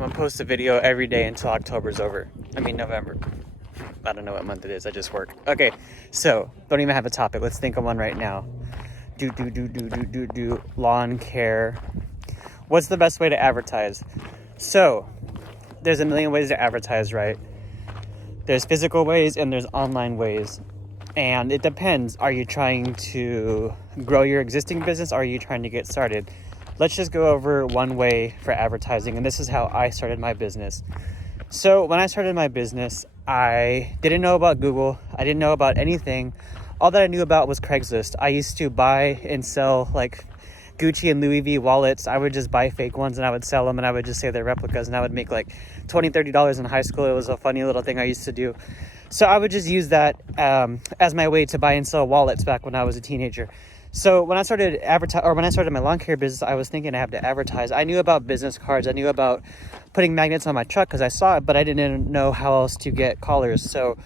I'm gonna post a video every day until October's over. I mean, November. I don't know what month it is. I just work. Okay, so don't even have a topic. Let's think of one right now. Lawn care. What's the best way to advertise? So there's a million ways to advertise, right? There's physical ways and there's online ways. And it depends. Are you trying to grow your existing business? Or are you trying to get started? Let's just go over one way for advertising. And this is how I started my business. So when I started my business, I didn't know about Google. I didn't know about anything. All that I knew about was Craigslist. I used to buy and sell like Gucci and Louis V wallets. I would just buy fake ones and I would sell them and I would just say they're replicas and I would make like $20, $30 in high school. It was a funny little thing I used to do. So I would just use that as my way to buy and sell wallets back when I was a teenager. So when I started when I started my lawn care business, I was thinking I have to advertise. I knew about business cards. I knew about putting magnets on my truck because I saw it, but I didn't know how else to get callers. So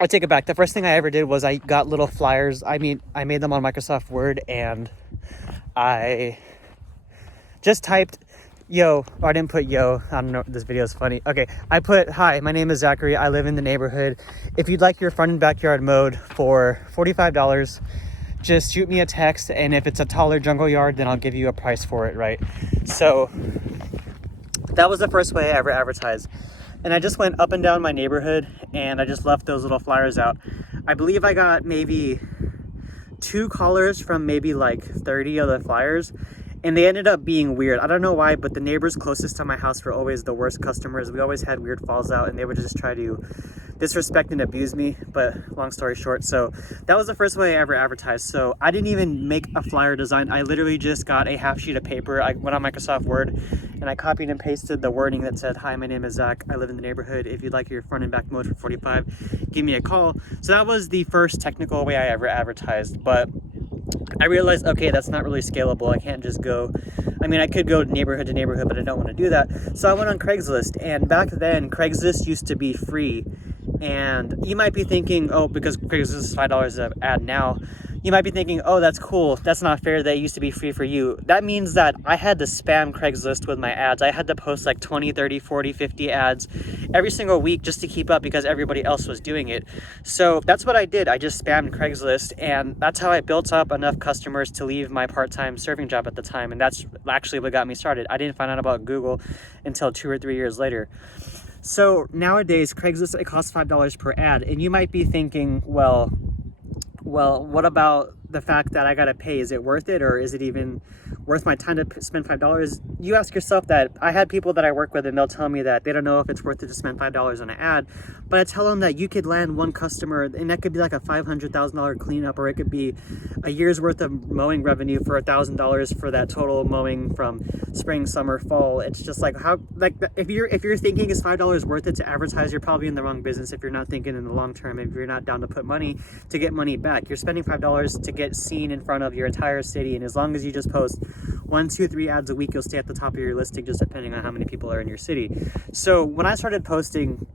I take it back. The first thing I ever did was I got little flyers. I made them on Microsoft Word and I just typed yo, or I didn't put yo. I don't know. This video is funny. Okay. I put, hi, my name is Zachary. I live in the neighborhood. If you'd like your front and backyard mowed for $45, just shoot me a text. And if it's a taller jungle yard, then I'll give you a price for it. Right. So that was the first way I ever advertised. And I just went up and down my neighborhood and I just left those little flyers out. I believe I got maybe 2 callers from maybe like 30 of the flyers. And they ended up being weird. I don't know why, but the neighbors closest to my house were always the worst customers. We always had weird falls out and they would just try to disrespect and abuse me. But long story short, so that was the first way I ever advertised. So I didn't even make a flyer design. I literally just got a half sheet of paper. I went on Microsoft Word and I copied and pasted the wording that said, hi, my name is Zach. I live in the neighborhood. If you'd like your front and back mowed for $45, give me a call. So that was the first technical way I ever advertised. But I realized, okay, that's not really scalable. I can't just go, I could go neighborhood to neighborhood, but I don't want to do that. So I went on Craigslist, and back then, Craigslist used to be free. And you might be thinking, oh, because Craigslist is $5 an ad now, you might be thinking, oh, that's cool. That's not fair that it used to be free for you. That means that I had to spam Craigslist with my ads. I had to post like 20, 30, 40, 50 ads every single week just to keep up because everybody else was doing it. So that's what I did. I just spammed Craigslist, and that's how I built up enough customers to leave my part-time serving job at the time. And that's actually what got me started. I didn't find out about Google until 2 or 3 years later. So nowadays, Craigslist, it costs $5 per ad. And you might be thinking, well, what about the fact that I gotta pay? Is it worth it, or is it even worth my time to spend $5? You ask yourself that. I had people that I work with and they'll tell me that they don't know if it's worth it to spend $5 on an ad, but I tell them that you could land one customer and that could be like a $500,000 cleanup, or it could be a year's worth of mowing revenue for $1,000 for that total mowing from spring, summer, fall. It's just like, how, like, if you're thinking is $5 worth it to advertise, you're probably in the wrong business. If you're not thinking in the long term, if you're not down to put money to get money back, you're spending $5 to get seen in front of your entire city. And as long as you just post 1, 2, 3 ads a week, you'll stay at the top of your listing, just depending on how many people are in your city. So when I started posting,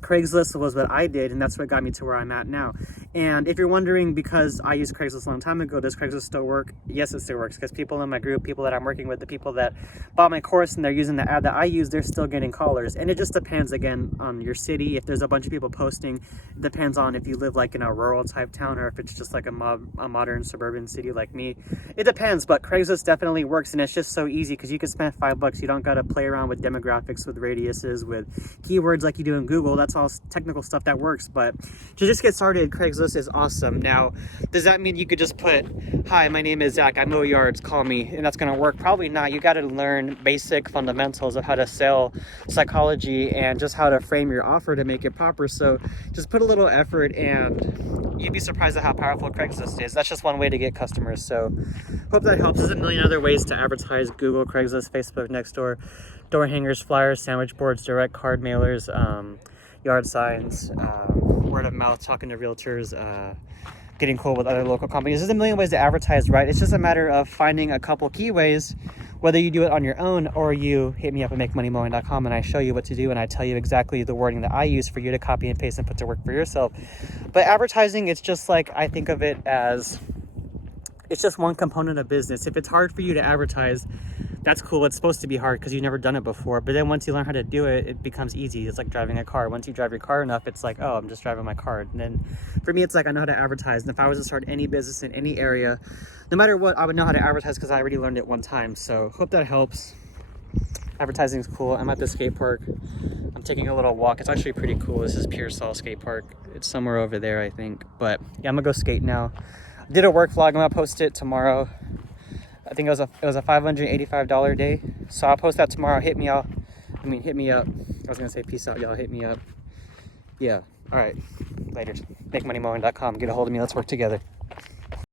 Craigslist was what I did, and that's what got me to where I'm at now. And if you're wondering, because I used Craigslist a long time ago, does Craigslist still work? Yes, it still works, because people in my group, people that I'm working with, the people that bought my course and they're using the ad that I use, they're still getting callers. And it just depends, again, on your city. If there's a bunch of people posting, it depends on if you live like in a rural type town or if it's just like a modern suburban city like me. It depends, but Craigslist definitely works, and it's just so easy because you can spend $5. You don't got to play around with demographics, with radiuses, with keywords like you do in Google. That's all technical stuff that works. But to just get started, Craigslist is awesome. Now, does that mean you could just put, hi, my name is Zach, I mow yards, call me, and that's going to work? Probably not. You got to learn basic fundamentals of how to sell, psychology, and just how to frame your offer to make it proper. So just put a little effort and you'd be surprised at how powerful Craigslist is. That's just one way to get customers. So hope that helps. There's a million other ways to advertise: Google, Craigslist, Facebook, Nextdoor, door hangers, flyers, sandwich boards, direct card mailers, yard signs, word of mouth, talking to realtors, getting cool with other local companies. There's a million ways to advertise, right? It's just a matter of finding a couple key ways, whether you do it on your own or you hit me up at makemoneymowing.com and I show you what to do and I tell you exactly the wording that I use for you to copy and paste and put to work for yourself. But advertising, it's just like, I think of it as, it's just one component of business. If it's hard for you to advertise, that's cool. It's supposed to be hard because you've never done it before. But then once you learn how to do it, it becomes easy. It's like driving a car. Once you drive your car enough, it's like, oh, I'm just driving my car. And then for me, it's like I know how to advertise. And if I was to start any business in any area, no matter what, I would know how to advertise because I already learned it one time. So hope that helps. Advertising is cool. I'm at the skate park. I'm taking a little walk. It's actually pretty cool. This is Pearsall Skate Park. It's somewhere over there, I think. But yeah, I'm gonna go skate now. I did a work vlog. I'm gonna post it tomorrow. I think it was a $585 day. So I'll post that tomorrow. Hit me up. I was gonna say peace out, y'all. Hit me up. Yeah. All right. Later. Makemoneymowing.com. Get a hold of me. Let's work together.